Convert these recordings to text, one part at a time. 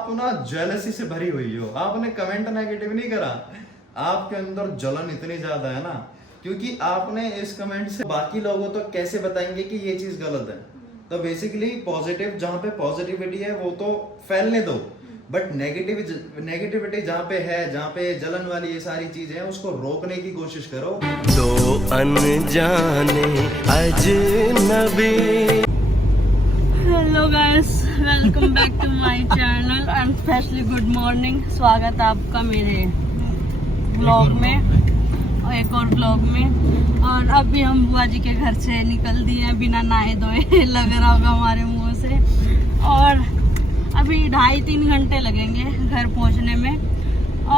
आप ना जेलसी से भरी हुई हो, आपने कमेंट नेगेटिव नहीं करा, आपके अंदर जलन इतनी ज्यादा है ना, क्योंकि आपने इस कमेंट से बाकी लोगों तो कैसे बताएंगे कि ये चीज गलत है। तो बेसिकली पॉजिटिव, जहाँ पे पॉजिटिविटी है वो तो फैलने दो, बट नेगेटिविटी जहाँ पे है, जहाँ पे जलन वाली ये सारी चीजें हैं, उसको रोकने की कोशिश करो। दो अनजाने अजनबी। Hello guys, welcome back to my channel and specially good morning. स्वागत है आपका मेरे ब्लॉग में और एक और ब्लॉग में। और अभी हम बुआ जी के घर से निकल दिए हैं बिना नहाए धोए लग रहा होगा हमारे मुंह से। और अभी 2.5-3 घंटे लगेंगे घर पहुंचने में।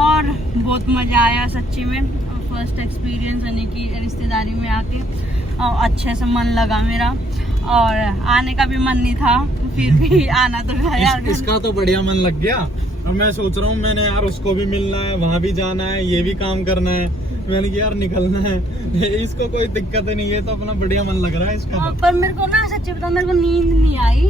और बहुत मज़ा आया सच्ची में। फर्स्ट एक्सपीरियंस यानी कि रिश्तेदारी में आके और अच्छे से मन लगा मेरा। और आने का भी मन नहीं था, फिर भी आना तो है यार। इसका तो बढ़िया मन लग गया। अब मैं सोच रहा हूँ मैंने यार उसको भी मिलना है, वहाँ भी जाना है, ये भी काम करना है। मैंने कहा यार निकलना है, इसको कोई दिक्कत नहीं है, तो अपना बढ़िया मन लग रहा है इसका। पर मेरे को ना सच्ची बताऊं, मेरे को नींद नहीं आई।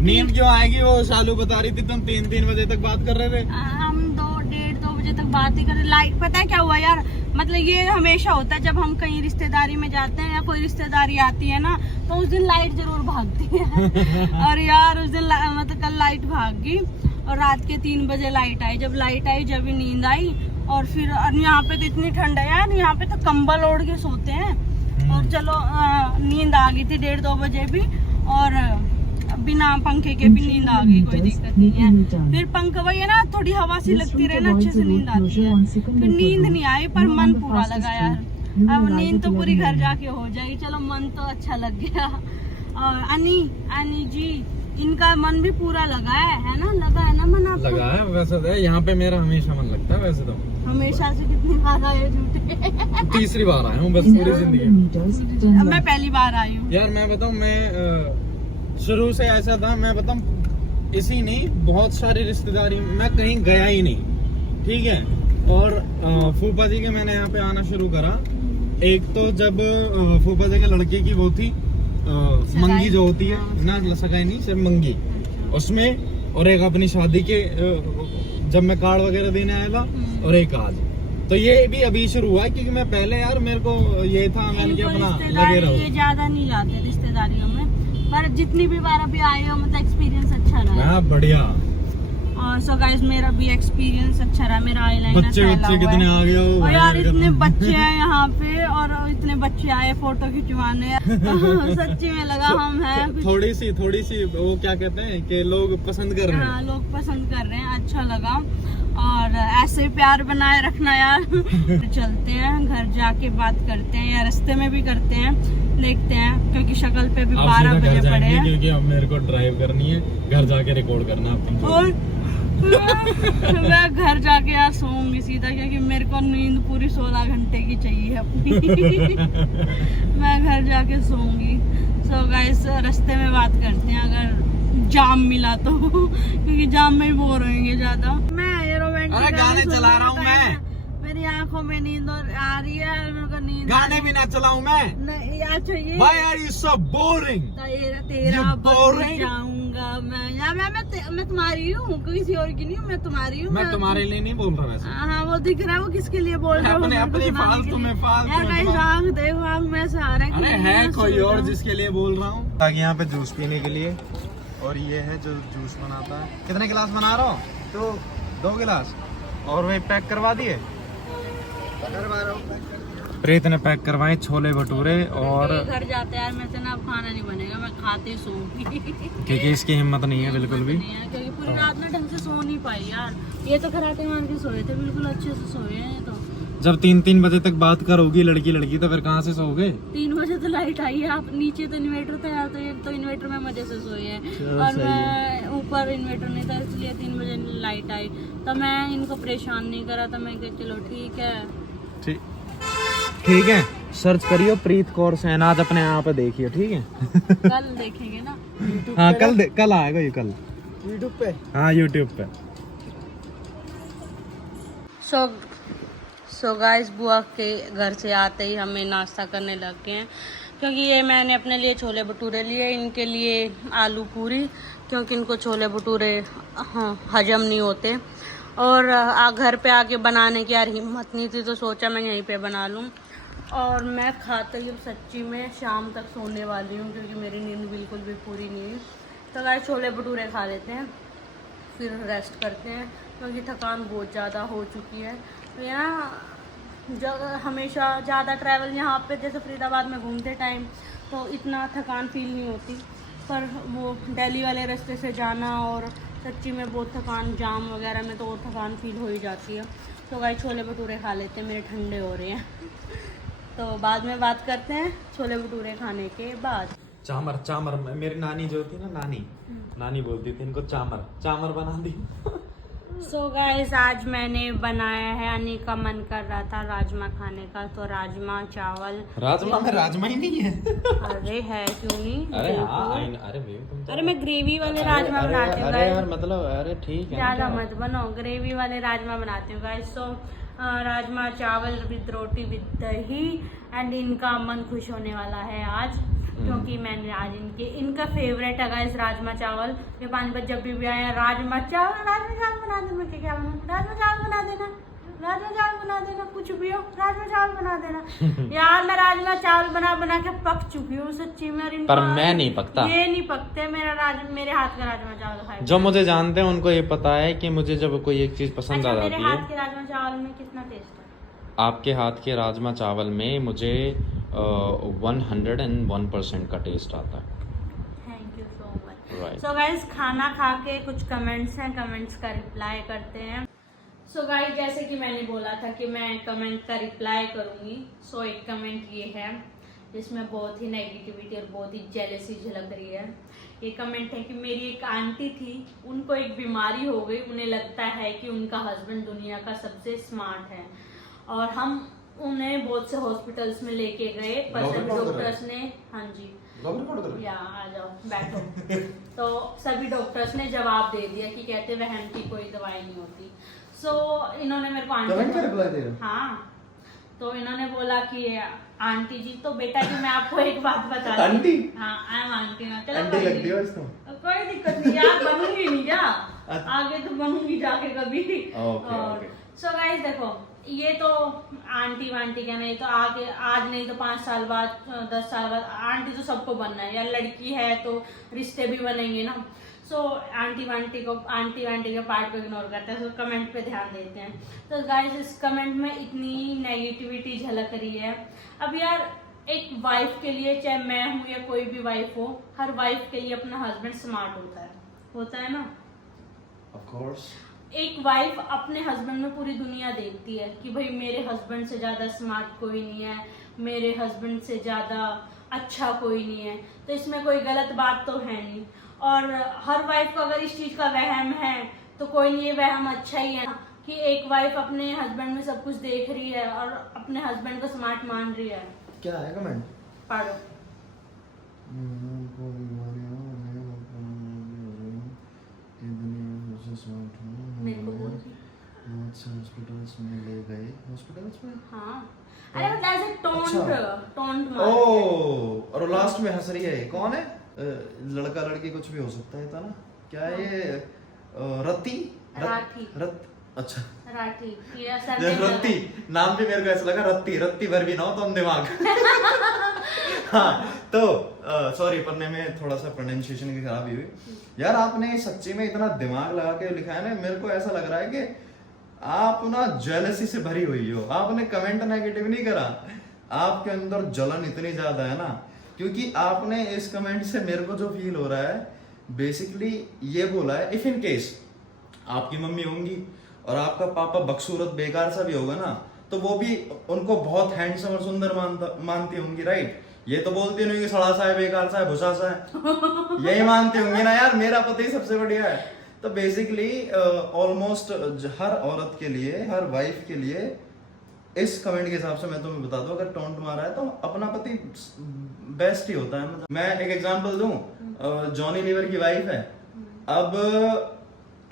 नींद क्यों आएगी? वो शालू बता रही थी तुम 3 बजे तक बात कर रहे थे। हम 2-1:30-2 बजे तक बात ही कर रहे। लाइट पता है क्या हुआ यार, मतलब ये हमेशा होता है जब हम कहीं रिश्तेदारी में जाते हैं या कोई रिश्तेदारी आती है ना, तो उस दिन लाइट जरूर भागती है। और यार उस दिन मतलब कल लाइट भाग गई और रात के 3 बजे लाइट आई। जब लाइट आई जब ही नींद आई। और फिर यहाँ पे तो इतनी ठंड है यार, यहाँ पे तो कंबल ओढ़ के सोते हैं। और चलो नींद आ गई थी 1:30-2 बजे भी, और बिना पंखे के भी नींद आ गई, कोई दिक्कत नहीं है। फिर पंखा वही है ना, थोड़ी हवा सी लगती रहे ना, अच्छे से नींद आती है। फिर नींद नहीं आई पर मन पूरा लगा यार। अब नींद तो पूरी घर जाके हो जाएगी, चलो मन तो अच्छा लग गया। और अनी जी, इनका मन भी पूरा लगा है ना? लगा है ना मन आपका? लगा है वैसे तो, यहाँ पे मेरा हमेशा मन लगता है वैसे तो। हमेशा से कितनी बार आए झूठे? तीसरी बार आया हूँ बस पूरी जिंदगी। मैं पहली बार आई हूँ। यार मैं बताऊँ, मैं शुरू से ऐसा था, मैं बताऊँ इसी नहीं बहुत सारी रिश्तेदारी मैं कहीं गया ही नहीं, ठीक है। और फूफा जी के मैंने यहाँ पे आना शुरू करा। एक तो जब फूफा जी के लड़के की वो थी मंगी जो होती है ना, सगाई नहीं सिर्फ मंगी, उसमें। और एक अपनी शादी के जब मैं कार्ड वगैरह देने आया था, और एक आज। तो ये भी अभी शुरू हुआ है, क्योंकि मैं पहले यार मेरे को ये था, मैंने क्या अपना लगे रहो। ये ज्यादा नहीं जाते रिश्तेदारियों में, पर जितनी भी बार अभी आए हो मतलब एक्सपीरियंस अच्छा रहा। बढ़िया। और सो गाइस मेरा भी एक्सपीरियंस अच्छा रहा। मेरा आईलाइनर बच्चे कितने आ गए हो? और यार इतने बच्चे हैं यहाँ पे, और इतने बच्चे आए फोटो खिंचवाने। सच्ची में लगा हम हैं थोड़ी सी वो क्या कहते हैं कि लोग पसंद कर रहे हैं। हाँ, लोग पसंद कर रहे हैं, अच्छा लगा। और ऐसे प्यार बनाए रखना यार। चलते हैं घर जाके बात करते हैं, या रास्ते में भी करते हैं, देखते हैं, क्योंकि शक्ल पे भी 12 बजे पड़े हैं। क्योंकि अब मेरे को ड्राइव करनी है, घर जाके रिकॉर्ड करना है। और मैं घर जाके यार सोऊंगी सीधा, क्योंकि मेरे को नींद पूरी 16 घंटे की चाहिए अपनी। मैं घर जाके सोऊंगी। सो गाइस रास्ते में बात करते हैं, अगर जाम मिला तो, क्योंकि जाम में ही बोर होंगे ज्यादा। मैं ये रोमांटिक गाने चला रहा हूँ मैं, मेरी आंखों में नींद आ रही है, मेरे को नींद गाने भी ना चलाऊं मैं। नहीं यार चाहिए। Why are you so boring? तेरा जाऊंगा मैं यार। मैं तुम्हारी हूँ, किसी और की नहीं हूँ, मैं तुम्हारी हूँ। मैं तुम्हारे लिए नहीं बोल रहा वैसे। हाँ वो दिख रहा है, वो किसके लिए बोल रहा है? अपने फालतू में यार देखो आँख में से आ रहा है। है कोई और जिसके लिए बोल रहा हूँ, ताकि यहाँ पे जूस पीने के लिए। और ये है जो जूस बनाता है। कितने गिलास बना रहा हूँ? तो 2 गिलास। और वही पैक करवा दिए, प्रीत ने पैक करवाए छोले भटूरे। और घर जाते यार मेरे से ना अब खाना नहीं बनेगा, मैं खाते सोऊंगी। क्योंकि इसकी हिम्मत नहीं है बिल्कुल भी, क्योंकि पूरी रात में ढंग से सो नहीं पाई यार। ये तो खराटे मान के सोए थे, बिल्कुल अच्छे से सोए हैं। तो जब 3 बजे तक बात करोगी लड़की तो फिर कहाँ से सोओगे? 3 बजे तो लाइट आई है। आप नीचे तो इन्वर्टर था यार, तो ये तो इन्वर्टर में मजे से सोए हैं। और मैं ऊपर इन्वर्टर नहीं था, इसलिए 3 बजे लाइट आई। तो मैं इनको परेशान नहीं करा, तो मैं कहा चलो ठीक है। ठीक है, सर्च करियो प्रीत कौर शहनाज, अपने यहाँ पे देखियो, ठीक है। कल देखेंगे ना। हाँ कल आएगा ये, कल यूट्यूब पे। हाँ यूट्यूब पे। सो गाइस बुआ के घर से आते ही हमें नाश्ता करने लग गए हैं, क्योंकि ये मैंने अपने लिए छोले भटूरे लिए, इनके लिए आलू पूरी, क्योंकि इनको छोले भटूरे हजम नहीं होते। और घर पे आके बनाने की यार हिम्मत नहीं थी, तो सोचा मैं यहीं पे बना लूँ। और मैं खाते ही सच्ची में शाम तक सोने वाली हूँ, क्योंकि मेरी नींद बिल्कुल भी पूरी नहीं हुई। तो गाइस छोले भटूरे खा लेते हैं, फिर रेस्ट करते हैं, क्योंकि थकान बहुत ज़्यादा हो चुकी है। तो यहाँ जगह हमेशा ज़्यादा ट्रैवल यहाँ पे जैसे फरीदाबाद में घूमते टाइम तो इतना थकान फील नहीं होती, पर वो दिल्ली वाले रास्ते से जाना और सच्ची में बहुत थकान, जाम वगैरह में तो और थकान फील हो ही जाती है। तो गाइस छोले भटूरे खा लेते हैं, मेरे ठंडे हो रहे हैं। तो बाद में बात करते हैं छोले भटूरे खाने के बाद। चामर चामर, मेरी नानी जो थी ना, नानी बोलती थी इनको चामर चामर बना दी। सो गाइस आज मैंने बनाया है, अन्नी का मन कर रहा था राजमा खाने का, तो राजमा चावल। राजमा में राजमा ही नहीं है। अरे है क्यों नहीं? अरे तुम अरे मैं ग्रेवी वाले राजमा बनाती हूँ। अरे यार मतलब अरे ठीक है, ज्यादा मत बनो, ग्रेवी वाले राजमा बनाती हूँ गाइस। तो राजमा चावल विद रोटी विद दही, एंड इनका मन खुश होने वाला है आज, क्योंकि मैंने आज इनका फेवरेट है गाइस राजमा चावल। ये पानीपत जब भी आए राजमा चावल बना दे। मैं क्या बनाऊं? राजमा चावल बना देना, राजमा चावल बना देना, कुछ भी हो राजमा चावल बना देना। यार मैं राजमा चावल बना के पक चुकी हूँ सच्ची में। पर मैं नहीं पकता, ये नहीं पकते मेरे हाथ का राजमा चावल खाए। जो मुझे जानते हैं उनको ये पता है कि मुझे जब कोई एक चीज पसंद आ जाती मेरे है। हाथ के राजमा चावल में कितना टेस्ट है? आपके हाथ के राजमा चावल में मुझे 101% का टेस्ट आता है। Thank you so much. Right. So guys खाना खा के कुछ कमेंट्स हैं, कमेंट्स का रिप्लाई करते हैं। सो गाइस जैसे कि मैंने बोला था कि मैं कमेंट का रिप्लाई करूंगी। सो एक कमेंट ये है जिसमें बहुत ही नेगेटिविटी और बहुत ही जेलसी झलक रही है। ये कमेंट है कि मेरी एक आंटी थी, उनको एक बीमारी हो गई, उन्हें लगता है कि उनका हस्बैंड दुनिया का सबसे स्मार्ट है, और हम उन्हें बहुत से हॉस्पिटल्स में लेके गए, पर सभी डॉक्टर्स ने, हाँ जी या आ जाओ बैठो, तो सभी डॉक्टर्स ने जवाब दे दिया कि कहते वहम की कोई दवाई नहीं होती। सो इन्होंने मेरे को आंटी, हाँ तो इन्होंने बोला कि आंटी जी, तो बेटा जी मैं आपको एक बात बता दूं। आंटी? हाँ आई एम आंटी ना, चलो आंटी लगती हो इसको? कोई दिक्कत नहीं यार, बनूंगी नहीं क्या, आगे तो बनूंगी जाके कभी। ओके। सो गाइस देखो, ये तो आंटी वांटी का नहीं, तो आगे आज नहीं तो 5 साल बाद 10 साल बाद आंटी तो सबको बनना है यार, लड़की है तो रिश्ते भी बनेंगे ना। सो आंटी वांटी के पार्ट को इग्नोर करते हैं, तो कमेंट पे ध्यान देते हैं। तो गाइस इस कमेंट में इतनी नेगेटिविटी झलक रही है। अब यार एक वाइफ के लिए, चाहे मैं हूँ या कोई भी वाइफ हो, हर वाइफ के लिए अपना हस्बैंड स्मार्ट होता है ना। ऑफ कोर्स एक वाइफ अपने हस्बैंड में पूरी दुनिया देखती है कि भाई मेरे हस्बैंड से ज्यादा स्मार्ट कोई नहीं है, मेरे हस्बैंड से ज्यादा अच्छा कोई नहीं है, तो इसमें कोई गलत बात तो है नहीं। और हर वाइफ को अगर इस चीज का वहम है तो कोई नहीं, ये वहम अच्छा ही है कि एक वाइफ अपने हस्बैंड में सब कुछ देख रही है और अपने हस्बैंड को स्मार्ट मान रही है। क्या है कमेंट? पढ़ो। मेरे को बोल हॉस्पिटल्स में ले गए, हॉस्पिटल्स में? हाँ, अरे मतलब ऐसे टोंट मार। ओह, और लास्ट में हंस रही है, कौन है? लड़का लड़की कुछ भी हो सकता है, था ना? क्या है ये? राठी। अच्छा राठी रत्ती, नाम भी मेरे को ऐसा लगा रत्ती भर भी ना हो तुम दिमाग। हाँ तो सॉरी, पढ़ने में थोड़ा सा प्रोनाउंसिएशन की खराबी हुई यार। आपने सच्ची में इतना दिमाग लगा के लिखा है ना, मेरे को ऐसा लग रहा है कि आप ना जेलसी से भरी हुई हो। आपने कमेंट नेगेटिव नहीं करा, आपके अंदर जलन इतनी ज्यादा है ना, क्योंकि आपने इस कमेंट से मेरे को जो फील हो रहा है, बेसिकली ये बोला है, इफ इन केस आपकी मम्मी होंगी और आपका पापा बकसूरत बेकार सा भी होगा ना, तो वो भी उनको बहुत हैंडसम और सुंदर मानती होंगी, राइट? ये तो बोलती नहीं कि सड़ा सा है, बेकार सा है, भुसा सा है, यही मानती होंगी ना यार, मेरा पति सबसे बढ़िया है। तो बेसिकली ऑलमोस्ट हर औरत के लिए, हर वाइफ के लिए, इस कमेंट के हिसाब से मैं तुम्हें बता दूं, अगर टोंट मारा है तो अपना पति बेस्ट ही होता है। मतलब मैं एक एग्जांपल दूं, जॉनी लीवर की वाइफ है। अब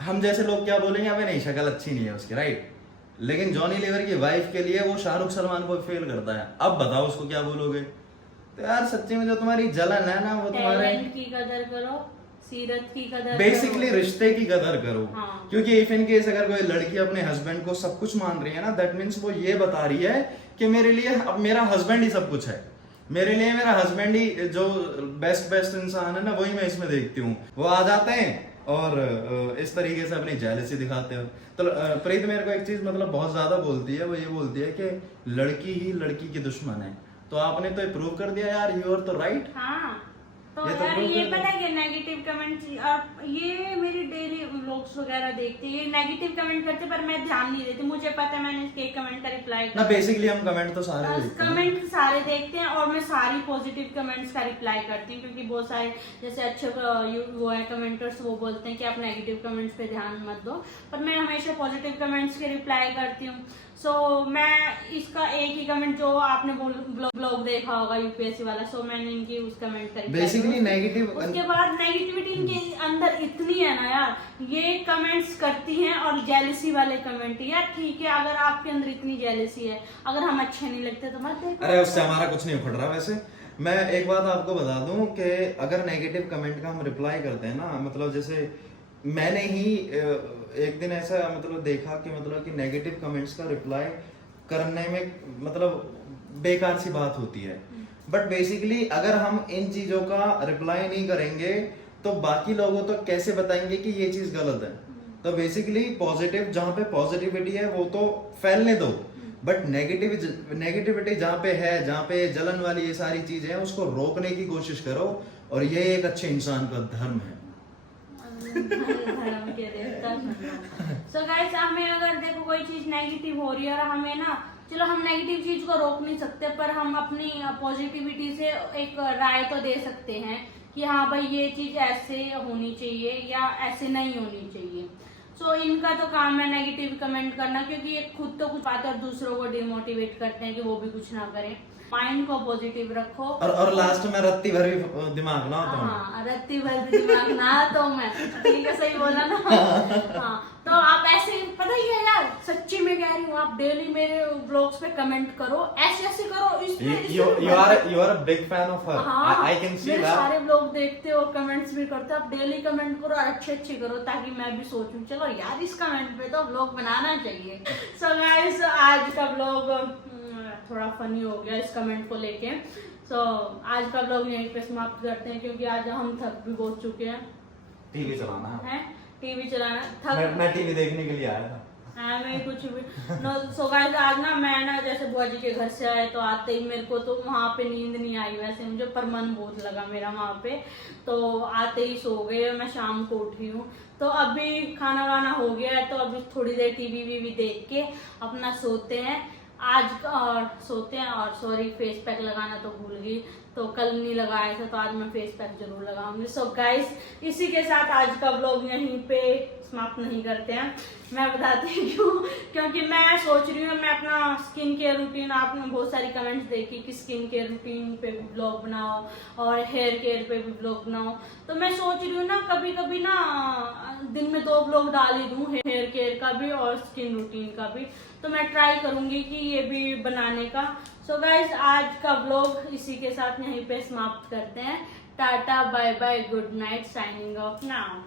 हम जैसे लोग क्या बोलेंगे, अबे नहीं शक्ल अच्छी नहीं है उसकी, राइट? लेकिन जॉनी लीवर की वाइफ के लिए वो शाहरुख सलमान को फेल करता है। अब बताओ उसको क्या बोलोगे? तो यार सच्ची में जो तुम्हारी जलन है ना, वो तुम्हारे टैलेंट की कदर करो, सीरत की कदर बेसिकली करो। रिश्ते की कदर करो। हाँ। क्योंकि इफ इन केस अगर कोई लड़की अपने हस्बैंड को सब कुछ मान रही है ना, दैट मीन्स वो ये बता रही है कि मेरे लिए अब मेरा हस्बैंड ही सब कुछ है, मेरे लिए मेरा हस्बैंड ही जो बेस्ट इंसान है ना, वही मैं इसमें देखती हूँ। वो आ जाते हैं और इस तरीके से अपनी जेलसी दिखाते हो। तो प्रीत मेरे को एक चीज मतलब बहुत ज्यादा बोलती है, वो ये बोलती है कि लड़की ही लड़की की दुश्मन है। तो आपने तो प्रूव कर दिया यार, यू आर तो राइट। हाँ, तो ये तो यार prove ये कर पता है कि नेगेटिव कमेंट्स, और ये मेरी डेली व्लॉग्स वगैरह देखते हैं, ये नेगेटिव कमेंट करते पर मैं ध्यान नहीं देती, मुझे पता है मैंने इसके कमेंट का रिप्लाई ना बेसिकली हम कमेंट तो सारे देखते हैं। कमेंट सारे देखते हैं और मैं सारी पॉजिटिव कमेंट्स का रिप्लाई करती हूँ, क्योंकि बहुत सारे जैसे अच्छे वो है कमेंटर्स, वो बोलते हैं कि आप नेगेटिव कमेंट्स पे ध्यान मत दो, पर मैं हमेशा पॉजिटिव कमेंट्स के रिप्लाई करती हूँ। सो मैं इसका एक ही कमेंट, जो आपने ब्लॉग देखा होगा यूपीएससी वाला, सो मैंने इनकी उस कमेंट का reply बेसिकली किया। नेगेटिव उसके बाद नेगेटिविटी इनके अंदर इतनी है ना यार, ये कमेंट्स करती हैं और जेलसी वाले कमेंट, यार ठीक है, अगर आपके अंदर इतनी जेलसी है, अगर हम अच्छे नहीं लगते तो मत देखो। अरे उससे हमारा कुछ नहीं उखड़ रहा। वैसे मैं एक बात आपको बता दूं कि अगर नेगेटिव कमेंट का हम रिप्लाई करते हैं ना, मतलब जैसे मैंने ही एक दिन ऐसा मतलब देखा कि मतलब कि नेगेटिव कमेंट्स का रिप्लाई करने में मतलब बेकार सी बात होती है। बट बेसिकली अगर हम इन चीजों का रिप्लाई नहीं करेंगे तो बाकी लोगों तो कैसे बताएंगे कि ये चीज गलत है। तो बेसिकली पॉजिटिव, जहाँ पे पॉजिटिविटी है वो तो फैलने दो, बट नेगेटिविटी जहाँ पे है, जहाँ पे जलन वाली ये सारी चीजें हैं, उसको रोकने की कोशिश करो। और ये एक अच्छे इंसान का धर्म है। सो गाइस, हमें अगर देखो कोई चीज नेगेटिव हो रही है और हमें ना, चलो हम नेगेटिव चीज को रोक नहीं सकते, पर हम अपनी पॉजिटिविटी से एक राय तो दे सकते हैं कि हाँ भाई ये चीज ऐसे होनी चाहिए या ऐसे नहीं होनी चाहिए। सो इनका तो काम है नेगेटिव कमेंट करना, क्योंकि ये खुद तो कुछ पाते और दूसरों को डिमोटिवेट करते हैं कि वो भी कुछ ना करें। माइंड को पॉजिटिव रखो और लास्ट में रत्ती भर भी दिमाग ना हो। हाँ, रत्ती भर भी दिमाग ना तो मैं ठीक है, सही बोला ना। हाँ, तो आप ऐसे, पता ही है यार, सच्ची में कह रही हूँ, आप डेली मेरे ब्लॉग्स पे कमेंट करो, ऐसे ऐसे करो। you are a big fan of her. I can see मेरे that. सारे ब्लॉग देखते हो, कमेंट्स भी करते हो, आप डेली कमेंट करो और अच्छे अच्छे करो, ताकि मैं भी सोचूं चलो यार इस कमेंट पे तो ब्लॉग बनाना चाहिए। सो गाइस, आज का ब्लॉग थोड़ा फनी हो गया इस कमेंट को लेके। सो आज का ब्लॉग यहीं पे समाप्त करते हैं, क्योंकि आज हम थक भी बहुत चुके हैं। टीवी चलाना है, टीवी चलाना मैं टीवी देखने के लिए आया था। हाँ, मैं कुछ भी नो। सो गाइस, आज ना मैं ना जैसे बुआ जी के घर से आए तो आते ही मेरे को तो वहाँ पे नींद नहीं आई वैसे मुझे, पर मन बहुत लगा मेरा वहाँ पे, तो आते ही सो गए। मैं शाम को उठी हूँ, तो अभी खाना वाना हो गया है, तो अभी थोड़ी देर टीवी वीवी देख के अपना सोते हैं आज, और सोते हैं। और सॉरी, फेस पैक लगाना तो भूल गई, तो कल नहीं लगाया था, तो आज मैं फेस पैक जरूर लगाऊंगी। सो गाइस, इसी के साथ आज का ब्लॉग यहीं पे समाप्त नहीं करते हैं। मैं बताती हूँ क्योंकि मैं सोच रही हूँ मैं अपना स्किन केयर रूटीन, आपने बहुत सारी कमेंट्स देखी कि स्किन केयर रूटीन पे भी ब्लॉग बनाओ और हेयर केयर पे भी ब्लॉग बनाओ, तो मैं सोच रही हूँ ना कभी कभी ना दिन में 2 ब्लॉग डाल ही दूँ, हेयर केयर का भी और स्किन रूटीन का भी। तो मैं ट्राई करूंगी कि ये भी बनाने का। सो गाइज, आज का ब्लॉग इसी के साथ यहीं पे समाप्त करते हैं। Tata, bye bye, good night, signing off now.